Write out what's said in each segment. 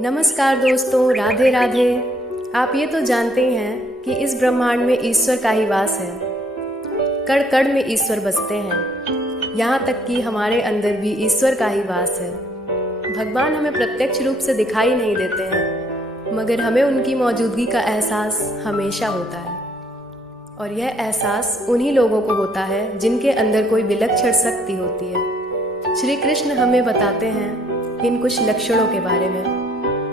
नमस्कार दोस्तों, राधे राधे। आप ये तो जानते ही हैं कि इस ब्रह्मांड में ईश्वर का ही वास है। कण कण में ईश्वर बसते हैं। यहाँ तक कि हमारे अंदर भी ईश्वर का ही वास है। भगवान हमें प्रत्यक्ष रूप से दिखाई नहीं देते हैं, मगर हमें उनकी मौजूदगी का एहसास हमेशा होता है। और यह एहसास उन्हीं लोगों को होता है जिनके अंदर कोई विलक्षण शक्ति होती है। श्री कृष्ण हमें बताते हैं इन कुछ लक्षणों के बारे में।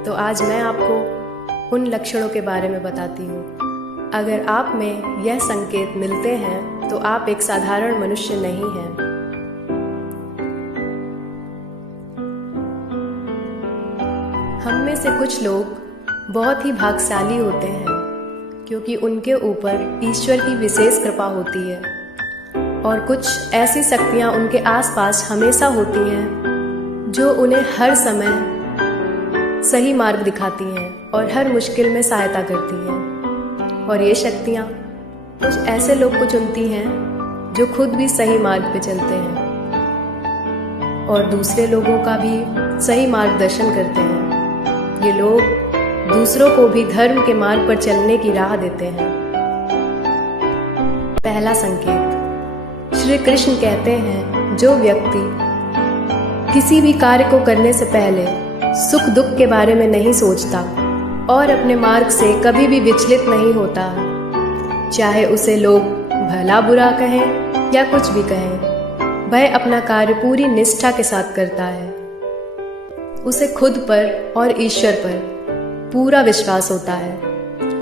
तो आज मैं आपको उन लक्षणों के बारे में बताती हूँ। अगर आप में यह संकेत मिलते हैं तो आप एक साधारण मनुष्य नहीं हैं। हम में से कुछ लोग बहुत ही भाग्यशाली होते हैं, क्योंकि उनके ऊपर ईश्वर की विशेष कृपा होती है और कुछ ऐसी शक्तियाँ उनके आसपास हमेशा होती हैं जो उन्हें हर समय सही मार्ग दिखाती हैं और हर मुश्किल में सहायता करती हैं। और ये शक्तियाँ कुछ ऐसे लोग को चुनती हैं जो खुद भी सही मार्ग पे चलते हैं और दूसरे लोगों का भी सही मार्गदर्शन करते हैं। ये लोग दूसरों को भी धर्म के मार्ग पर चलने की राह देते हैं। पहला संकेत, श्री कृष्ण कहते हैं, जो व्यक्ति किसी भी कार्य को करने से पहले सुख दुख के बारे में नहीं सोचता और अपने मार्ग से कभी भी विचलित नहीं होता, चाहे उसे लोग भला बुरा कहें या कुछ भी कहें, वह अपना कार्य पूरी निष्ठा के साथ करता है। उसे खुद पर और ईश्वर पर पूरा विश्वास होता है।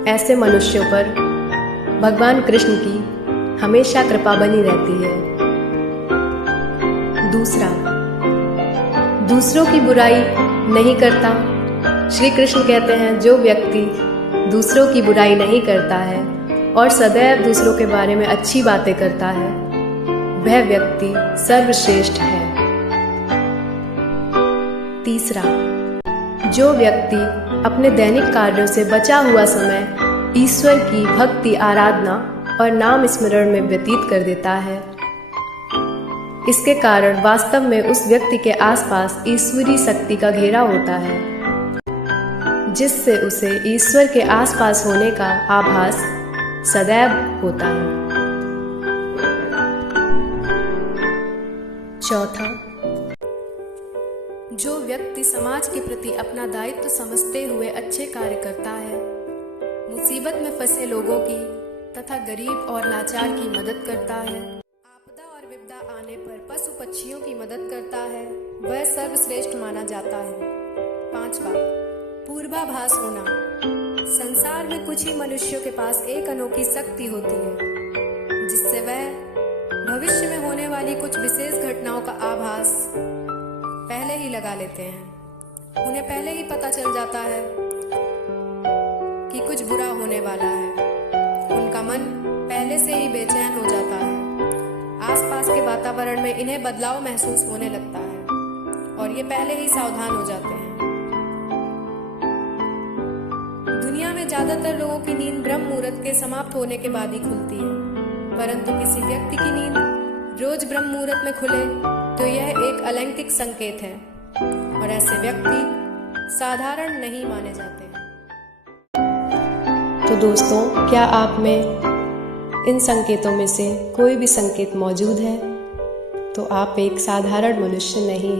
ऐसे मनुष्यों पर भगवान कृष्ण की हमेशा कृपा बनी रहती है। दूसरा, दूसरों की बुराई नहीं करता। श्री कृष्ण कहते हैं, जो व्यक्ति दूसरों की बुराई नहीं करता है और सदैव दूसरों के बारे में अच्छी बातें करता है, वह व्यक्ति सर्वश्रेष्ठ है। तीसरा, जो व्यक्ति अपने दैनिक कार्यों से बचा हुआ समय ईश्वर की भक्ति, आराधना और नाम स्मरण में व्यतीत कर देता है, इसके कारण वास्तव में उस व्यक्ति के आसपास ईश्वरीय शक्ति का घेरा होता है, जिससे उसे ईश्वर के आसपास होने का आभास सदैव होता है। चौथा, जो व्यक्ति समाज के प्रति अपना दायित्व समझते हुए अच्छे कार्य करता है, मुसीबत में फंसे लोगों की तथा गरीब और लाचार की मदद करता है, विपदा आने पर पशु पक्षियों की मदद करता है, वह सर्वश्रेष्ठ माना जाता है। पांचवा, पूर्वाभास होना। संसार में कुछ ही मनुष्यों के पास एक अनोखी शक्ति होती है, जिससे वह भविष्य में होने वाली कुछ विशेष घटनाओं का आभास पहले ही लगा लेते हैं। उन्हें पहले ही पता चल जाता है कि कुछ बुरा होने वाला है। उनका मन पहले से ही बेचैन हो जाता है। आसपास के वातावरण में इन्हें बदलाव महसूस होने लगता है और ये पहले ही सावधान हो जाते हैं। दुनिया में ज्यादातर लोगों की नींद ब्रह्म मुहूर्त के समाप्त होने के बाद ही खुलती है, परंतु किसी व्यक्ति की नींद रोज ब्रह्म मुहूर्त में खुले तो यह एक अलौकिक संकेत है और ऐसे व्यक्ति साधारण नहीं माने जाते। तो दोस्तों, क्या आप में इन संकेतों में से कोई भी संकेत मौजूद है, तो आप एक साधारण मनुष्य नहीं हैं।